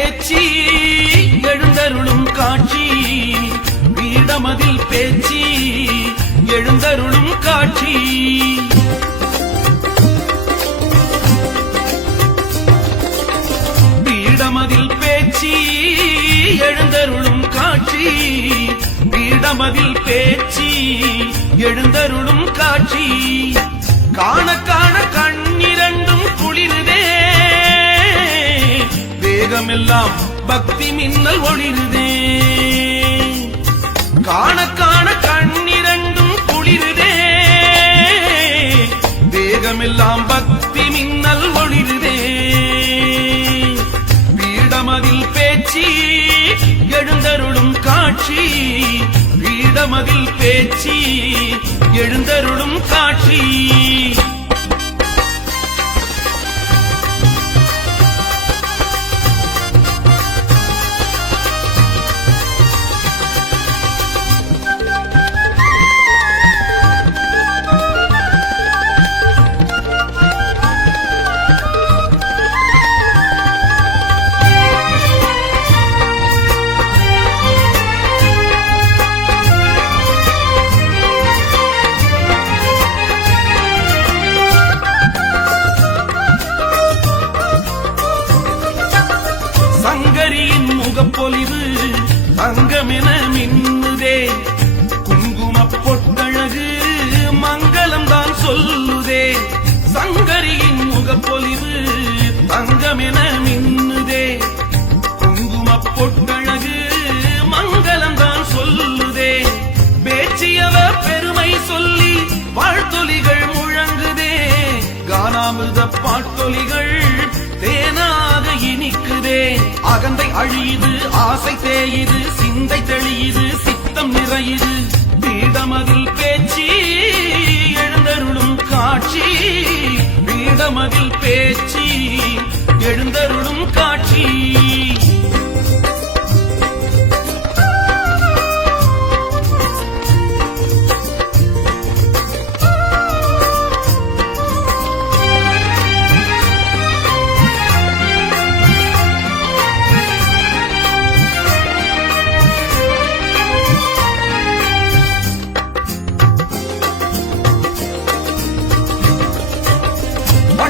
பேச்சி எழுந்தருளும் காட்சி வீடமதில் பேச்சி எழுந்தருளும் காட்சி. வீடமதில் பேச்சி எழுந்தருளும் காட்சி வீடமதில் பேச்சி எழுந்தருளும் காட்சி. வேகமெல்லாம் பக்தி மின்னல் ஒளிருதே. காண காண கண்ணிரண்டும் குளிருதே. தேகமெல்லாம் பக்தி மின்னல் ஒளிருதே. பீடமதில் பேச்சி எழுந்தருளும் காட்சி. பீடமதில் பேச்சி எழுந்தருளும் காட்சி. சங்கரியின் முகப்பொலிவு தங்கமென மின்னுதே. அகந்தை அழியுது ஆசை தேயுது சிந்தை தெளியுது சித்தம் நிறையுது. பீடமதில் பேச்சு எழுந்தருளும் காட்சி. பீடமதில் பேச்சு எழுந்தருளும் காட்சி.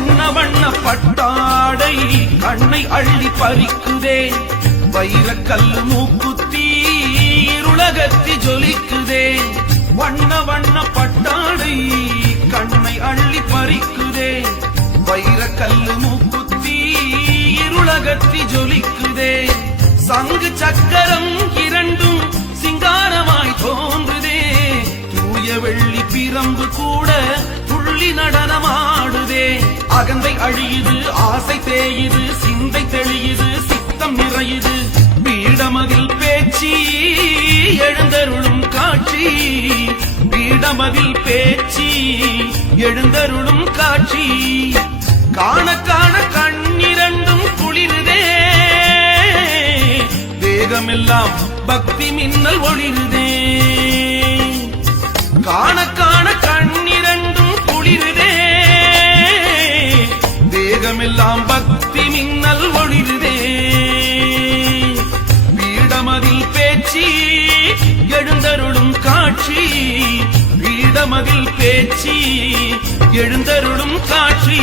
வண்ண வண்ண பட்டாடை கண்ணை அள்ளி பறிக்குதே. வைரக்கல்லு மூக்குத்தி இருளகத்தி ஜொலிக்குதே. வண்ண வண்ண பட்டாடை கண்ணை அள்ளி பறிக்குதே. வைரக்கல்லு மூக்குத்தி இருளகத்தி ஜொலிக்குதே. சங்கு சக்கரம் இரண்டு அகந்தை அழியுது ஆசை தேயுது சிந்தை தெளியுது சித்தம் நிறையுது. பீடமதில் பேச்சி எழுந்தருளும் காட்சி. பீடமதில் பேச்சி எழுந்தருளும் காட்சி. காண காண கண்ணிரண்டும் குளிருதே. வேகமெல்லாம் பக்தி மின்னல் ஒளிருதே. காட்சி பீடமதில் பேச்சு எழுந்தருளும் காட்சி.